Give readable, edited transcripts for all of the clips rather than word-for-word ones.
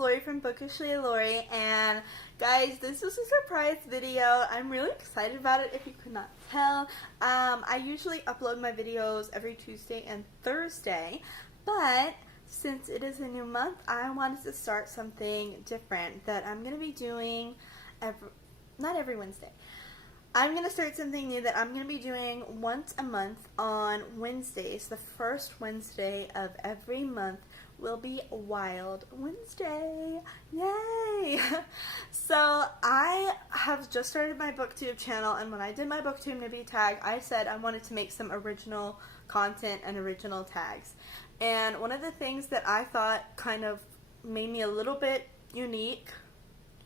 Lori from Bookishly Lori, and guys, this is a surprise video. I'm really excited about it if you could not tell. I usually upload my videos every Tuesday and Thursday, but since it is a new month, I wanted to start something different that I'm going to be doing not every Wednesday. I'm going to start something new that I'm going to be doing once a month on Wednesdays. The first Wednesday of every month will be Wilde Wednesday. Yay! So I have just started my booktube channel, and when I did my booktube newbie tag, I said I wanted to make some original content and original tags. And one of the things that I thought kind of made me a little bit unique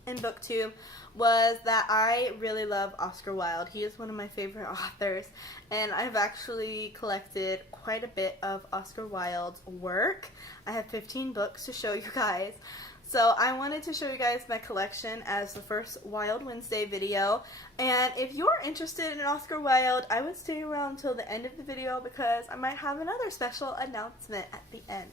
in booktube was that I really love Oscar Wilde. He is one of my favorite authors, and I've actually collected quite a bit of Oscar Wilde's work. I have 15 books to show you guys. So I wanted to show you guys my collection as the first Wilde Wednesday video. And if you're interested in Oscar Wilde, I would stay around until the end of the video because I might have another special announcement at the end.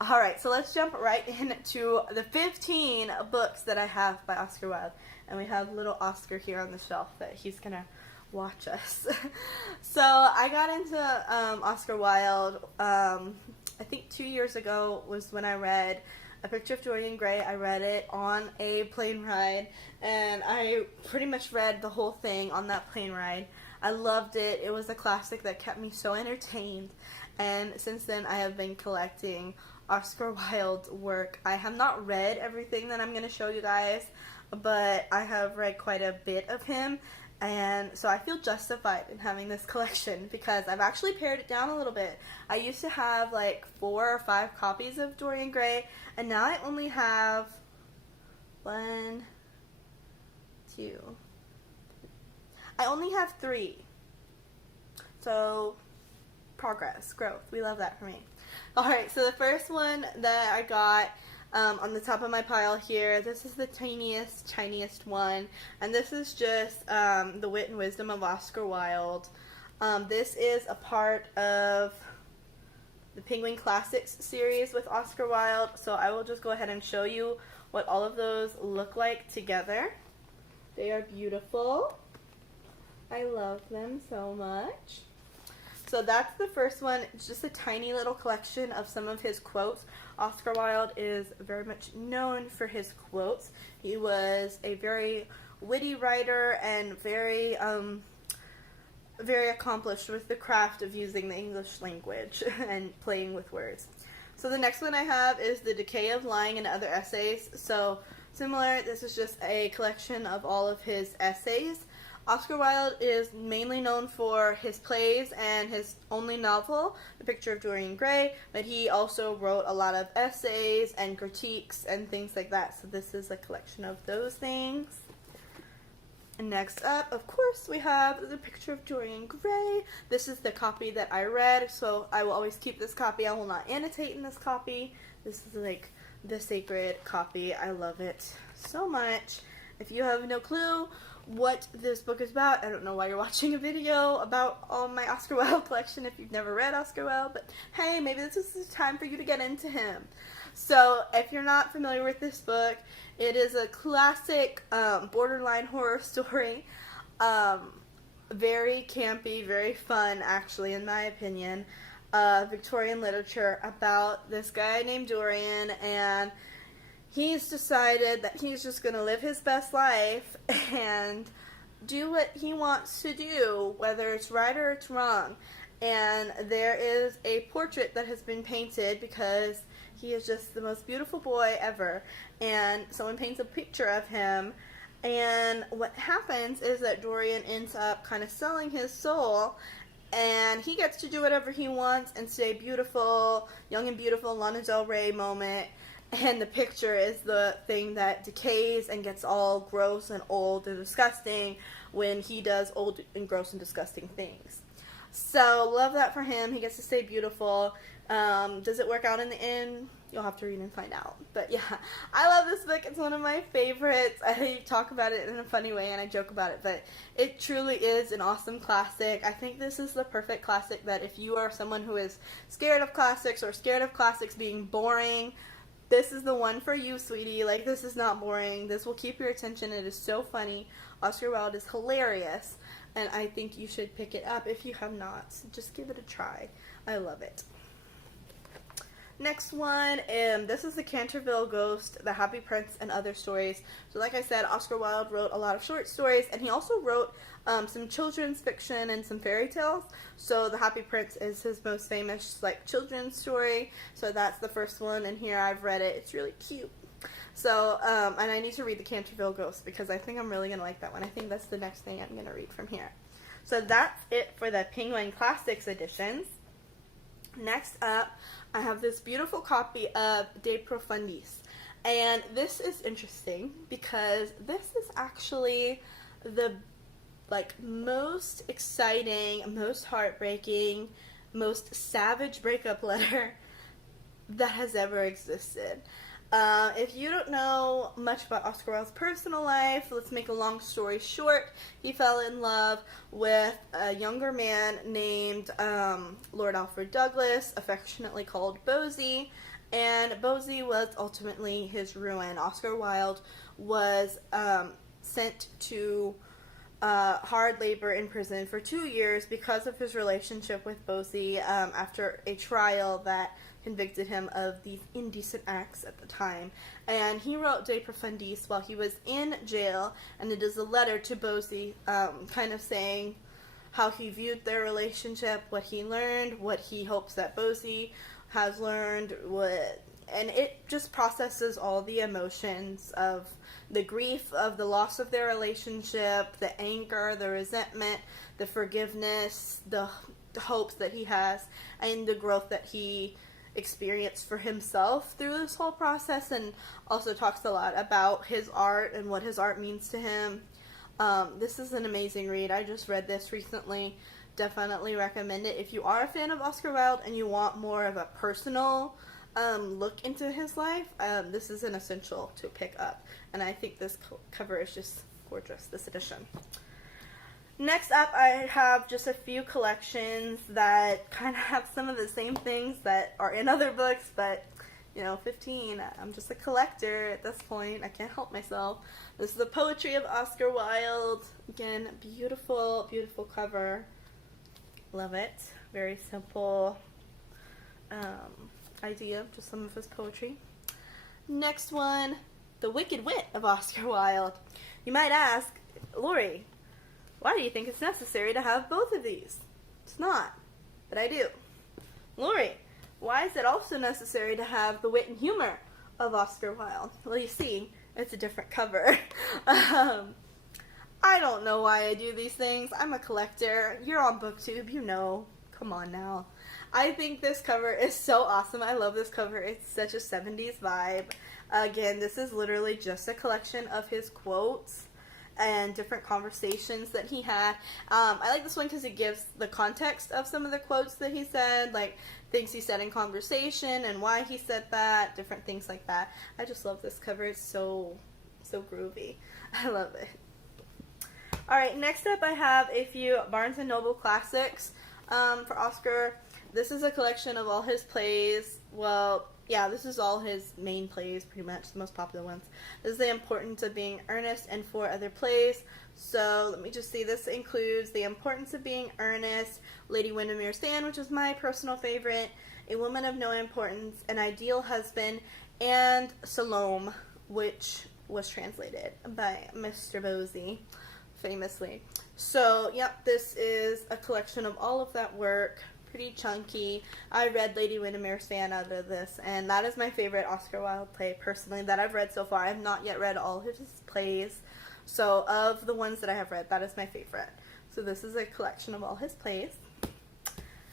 Alright, so let's jump right into the 15 books that I have by Oscar Wilde. And we have little Oscar here on the shelf that he's going to watch us. So I got into Oscar Wilde, I think 2 years ago was when I read A Picture of Dorian Gray. I read it on a plane ride, and I pretty much read the whole thing on that plane ride. I loved it. It was a classic that kept me so entertained, and since then I have been collecting Oscar Wilde's work. I have not read everything that I'm going to show you guys, but I have read quite a bit of him, and so I feel justified in having this collection because I've actually pared it down a little bit. I used to have like 4 or 5 copies of Dorian Gray, and now I only have 1, 2. I only have 3. So, progress, growth. We love that for me. Alright, so the first one that I got on the top of my pile here, this is the tiniest one, and this is just The Wit and Wisdom of Oscar Wilde. This is a part of the Penguin Classics series with Oscar Wilde, so I will just go ahead and show you what all of those look like together. They are beautiful. I love them so much. So that's the first one. It's just a tiny little collection of some of his quotes. Oscar Wilde is very much known for his quotes. He was a very witty writer and very accomplished with the craft of using the English language and playing with words. So the next one I have is The Decay of Lying and Other Essays. So similar, this is just a collection of all of his essays. Oscar Wilde is mainly known for his plays and his only novel, The Picture of Dorian Gray, but he also wrote a lot of essays and critiques and things like that. So this is a collection of those things. And next up, of course, we have The Picture of Dorian Gray. This is the copy that I read, so I will always keep this copy. I will not annotate in this copy. This is like the sacred copy. I love it so much. If you have no clue what this book is about, I don't know why you're watching a video about all my Oscar Wilde collection if you've never read Oscar Wilde, but hey, maybe this is the time for you to get into him. So if you're not familiar with this book, it is a classic borderline horror story. Very campy, very fun actually in my opinion, Victorian literature about this guy named Dorian, and he's decided that he's just going to live his best life and do what he wants to do, whether it's right or it's wrong. And there is a portrait that has been painted because he is just the most beautiful boy ever. And someone paints a picture of him. And what happens is that Dorian ends up kind of selling his soul, and he gets to do whatever he wants and stay beautiful, young and beautiful, Lana Del Rey moment. And the picture is the thing that decays and gets all gross and old and disgusting when he does old and gross and disgusting things. So, love that for him. He gets to stay beautiful. Does it work out in the end? You'll have to read and find out. But yeah, I love this book. It's one of my favorites. I talk about it in a funny way and I joke about it, but it truly is an awesome classic. I think this is the perfect classic that if you are someone who is scared of classics or scared of classics being boring, this is the one for you, sweetie. Like, this is not boring. This will keep your attention. It is so funny. Oscar Wilde is hilarious, and I think you should pick it up if you have not. So just give it a try. I love it. Next one, this is the Canterville Ghost, The Happy Prince, and Other Stories. So like I said, Oscar Wilde wrote a lot of short stories, and he also wrote some children's fiction and some fairy tales. So The Happy Prince is his most famous like children's story. So that's the first one, and here I've read it. It's really cute. So, and I need to read the Canterville Ghost because I think I'm really going to like that one. I think that's the next thing I'm going to read from here. So that's it for the Penguin Classics editions. Next up, I have this beautiful copy of De Profundis. And this is interesting because this is actually the most exciting, most heartbreaking, most savage breakup letter that has ever existed. If you don't know much about Oscar Wilde's personal life, let's make a long story short. He fell in love with a younger man named Lord Alfred Douglas, affectionately called Bosie, and Bosie was ultimately his ruin. Oscar Wilde was sent to hard labor in prison for 2 years because of his relationship with Bosie after a trial that convicted him of these indecent acts at the time. And he wrote De Profundis while he was in jail, and it is a letter to Bosie kind of saying how he viewed their relationship, what he learned, what he hopes that Bosie has learned, and it just processes all the emotions of the grief of the loss of their relationship, the anger, the resentment, the forgiveness, the hopes that he has, and the growth that he experienced for himself through this whole process, and also talks a lot about his art and what his art means to him. This is an amazing read. I just read this recently. Definitely recommend it. If you are a fan of Oscar Wilde and you want more of a personal look into his life, this is an essential to pick up. And I think this cover is just gorgeous, this edition. Next up, I have just a few collections that kind of have some of the same things that are in other books, but, 15, I'm just a collector at this point. I can't help myself. This is the Poetry of Oscar Wilde. Again, beautiful, beautiful cover. Love it. Very simple idea, just some of his poetry. Next one, The Wicked Wit of Oscar Wilde. You might ask, Lori, why do you think it's necessary to have both of these? It's not, but I do. Lori, why is it also necessary to have the wit and humor of Oscar Wilde? Well, you see, it's a different cover. I don't know why I do these things. I'm a collector. You're on BookTube, you know. Come on now. I think this cover is so awesome. I love this cover. It's such a 70s vibe. Again, this is literally just a collection of his quotes and different conversations that he had. I like this one because it gives the context of some of the quotes that he said, like things he said in conversation and why he said that, different things like that. I just love this cover. It's so groovy. I love it. Alright, next up I have a few Barnes & Noble classics for Oscar. This is a collection of all his plays. Well, yeah, this is all his main plays, pretty much, the most popular ones. This is The Importance of Being Earnest and 4 other plays. So, let me just see. This includes The Importance of Being Earnest, Lady Windermere's Fan, which is my personal favorite, A Woman of No Importance, An Ideal Husband, and Salome, which was translated by Mr. Bosie, famously. So, yep, this is a collection of all of that work. Pretty chunky. I read Lady Windermere's Fan out of this, and that is my favorite Oscar Wilde play, personally, that I've read so far. I have not yet read all of his plays, so of the ones that I have read, that is my favorite. So this is a collection of all his plays.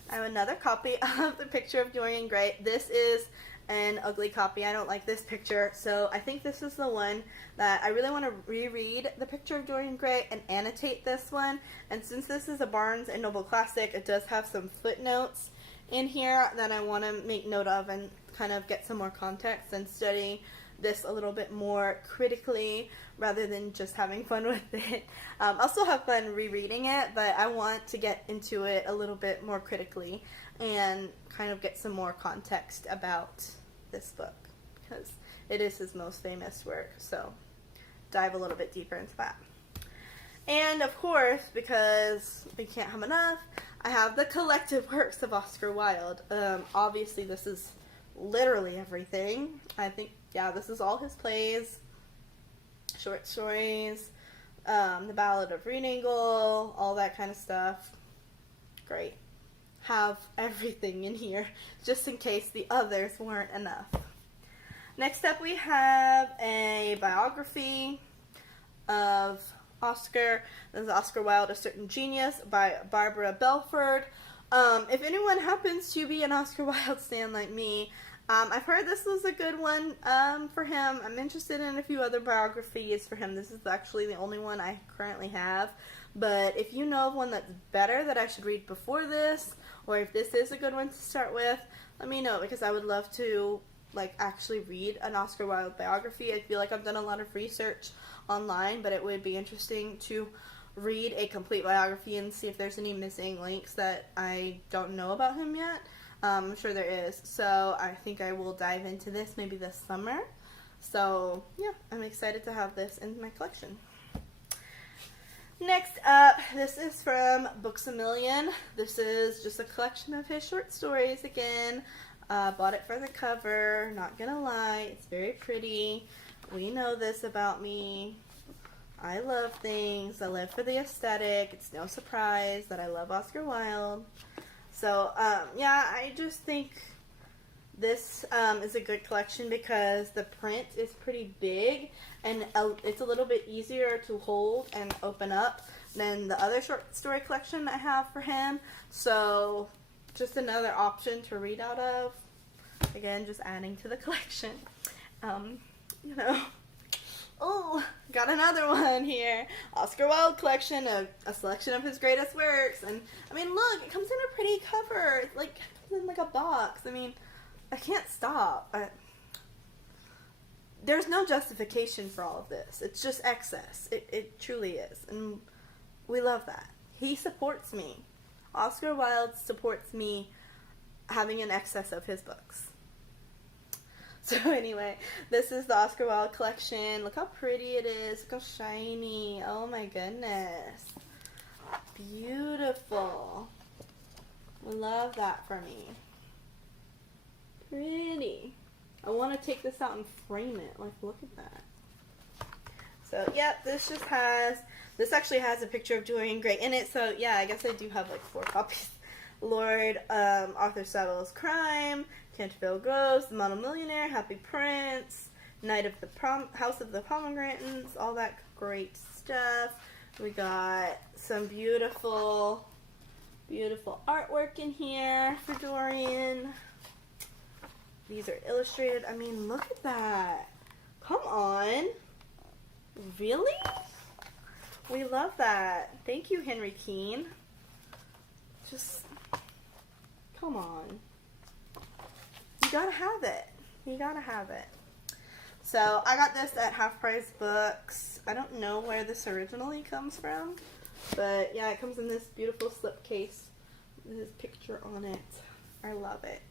I have another copy of The Picture of Dorian Gray. This is an ugly copy. I don't like this picture, so I think this is the one that I really want to reread The Picture of Dorian Gray and annotate this one. And since this is a Barnes & Noble classic, it does have some footnotes in here that I want to make note of and kind of get some more context and study this a little bit more critically rather than just having fun with it. I'll still have fun rereading it, but I want to get into it a little bit more critically and kind of get some more context about this book because it is his most famous work. So dive a little bit deeper into that. And of course, because we can't have enough, I have the collective works of Oscar Wilde. Obviously, this is literally everything. I think, yeah, this is all his plays, short stories, the Ballad of Greenangle, all that kind of stuff. Great. Have everything in here, just in case the others weren't enough. Next up, we have a biography of Oscar. This is Oscar Wilde, A Certain Genius by Barbara Belford. If anyone happens to be an Oscar Wilde stan like me, I've heard this was a good one for him. I'm interested in a few other biographies for him. This is actually the only one I currently have. But if you know of one that's better that I should read before this, or if this is a good one to start with, let me know, because I would love to actually read an Oscar Wilde biography. I feel like I've done a lot of research online, but it would be interesting to read a complete biography and see if there's any missing links that I don't know about him yet. I'm sure there is. So I think I will dive into this maybe this summer. So yeah, I'm excited to have this in my collection. Next up, this is from Books A Million. This is just a collection of his short stories again. Bought it for the cover, not gonna lie, it's very pretty. We know this about me. I love things. I live for the aesthetic. It's no surprise that I love Oscar Wilde. So, yeah, I just think this is a good collection because the print is pretty big and it's a little bit easier to hold and open up than the other short story collection I have for him. So, just another option to read out of. Again, just adding to the collection. You know. Oh, got another one here. Oscar Wilde collection, a selection of his greatest works. And, I mean, look, it comes in a pretty cover. It's like, it comes in like a box. I mean, I can't stop. There's no justification for all of this. It's just excess. It truly is. And we love that. He supports me. Oscar Wilde supports me having an excess of his books. So anyway, this is the Oscar Wilde collection. Look how pretty it is. Look how shiny. Oh my goodness. Beautiful. Love that for me. Pretty. I want to take this out and frame it. Like, look at that. So, yep, this actually has a picture of Dorian Gray in it. So, yeah, I guess I do have like 4 copies. Lord Arthur Savile's Crime, Canterville Groves, The Model Millionaire, Happy Prince, Night of the House of the Pomegranates, all that great stuff. We got some beautiful, beautiful artwork in here for Dorian. These are illustrated. I mean, look at that. Come on. Really? We love that. Thank you, Henry Keene. Just, come on. You gotta have it. You gotta have it. So, I got this at Half Price Books. I don't know where this originally comes from, but yeah, it comes in this beautiful slipcase with his picture on it. I love it.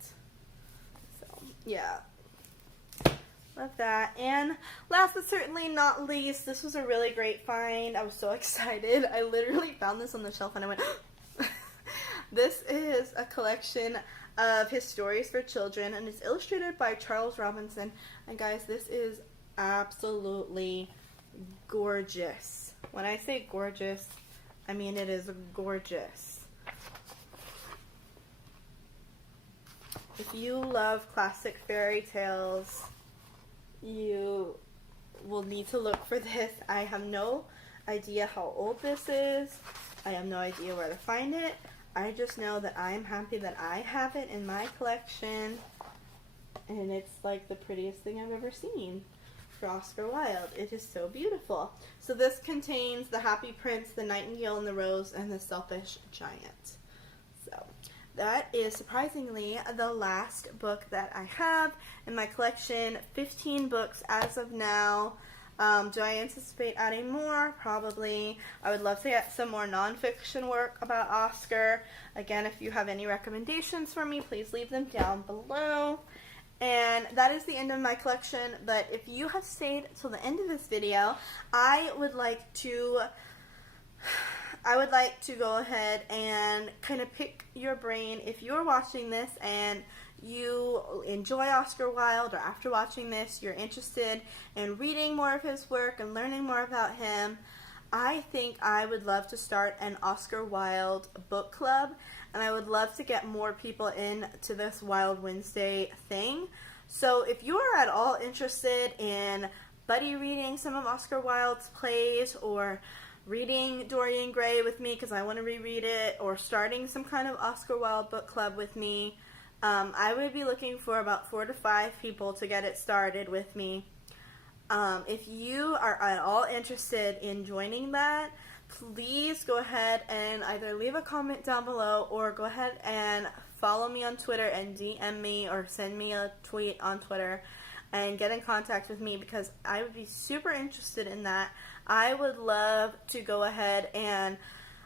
So, yeah. Love that. And last but certainly not least, this was a really great find. I was so excited. I literally found this on the shelf and I went, This is a collection of his stories for children, and it's illustrated by Charles Robinson. And guys, this is absolutely gorgeous. When I say gorgeous, I mean it is gorgeous. If you love classic fairy tales, you will need to look for this. I have no idea how old this is. I have no idea where to find it. I just know that I'm happy that I have it in my collection, and it's like the prettiest thing I've ever seen for Oscar Wilde. It is so beautiful. So this contains The Happy Prince, The Nightingale and the Rose, and The Selfish Giant. So that is surprisingly the last book that I have in my collection. 15 books as of now. Do I anticipate adding more? Probably. I would love to get some more nonfiction work about Oscar. Again, if you have any recommendations for me, please leave them down below. And that is the end of my collection, but if you have stayed till the end of this video, I would like to go ahead and kind of pick your brain. If you're watching this and you enjoy Oscar Wilde, or after watching this you're interested in reading more of his work and learning more about him, I think I would love to start an Oscar Wilde book club, and I would love to get more people into this Wilde Wednesday thing. So if you are at all interested in buddy reading some of Oscar Wilde's plays, or reading Dorian Gray with me because I want to reread it, or starting some kind of Oscar Wilde book club with me, I would be looking for about 4 to 5 people to get it started with me. If you are at all interested in joining that, please go ahead and either leave a comment down below, or go ahead and follow me on Twitter and DM me, or send me a tweet on Twitter and get in contact with me, because I would be super interested in that. I would love to go ahead, and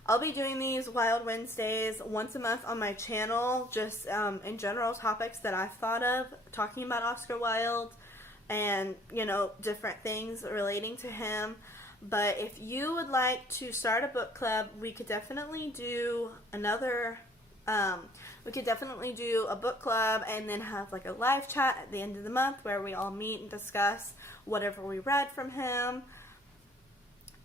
I'll be doing these Wilde Wednesdays once a month on my channel, just in general topics that I've thought of, talking about Oscar Wilde and, you know, different things relating to him. But if you would like to start a book club, we could definitely do another, we could definitely do a book club and then have like a live chat at the end of the month where we all meet and discuss whatever we read from him.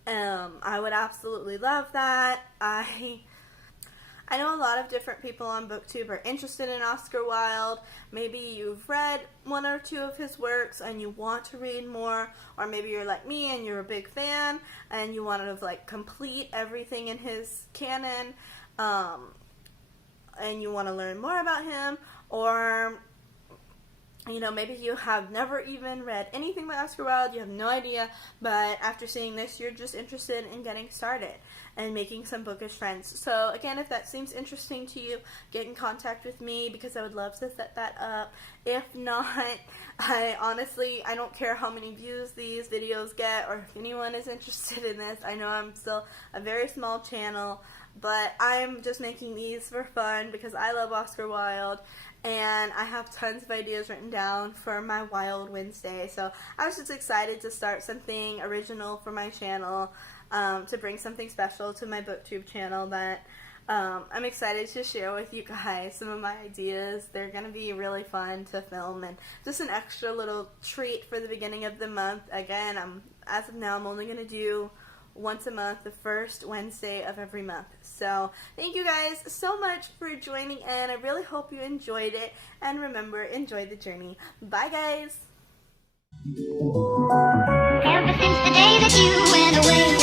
I would absolutely love that. I know a lot of different people on BookTube are interested in Oscar Wilde. Maybe you've read 1 or 2 of his works and you want to read more, or maybe you're like me and you're a big fan and you want to like complete everything in his canon, and you want to learn more about him, or you know, maybe you have never even read anything by Oscar Wilde, you have no idea, but after seeing this, you're just interested in getting started and making some bookish friends. So again, if that seems interesting to you, get in contact with me, because I would love to set that up. If not, I don't care how many views these videos get, or if anyone is interested in this. I know I'm still a very small channel, but I'm just making these for fun because I love Oscar Wilde, and I have tons of ideas written down for my Wilde Wednesday. So I was just excited to start something original for my channel, to bring something special to my BookTube channel that I'm excited to share with you guys some of my ideas. They're going to be really fun to film, and just an extra little treat for the beginning of the month. Again, as of now, I'm only going to do once a month, the first Wednesday of every month. So thank you guys so much for joining in. I really hope you enjoyed it, and remember, enjoy the journey. Bye guys. Ever since the day that you went away,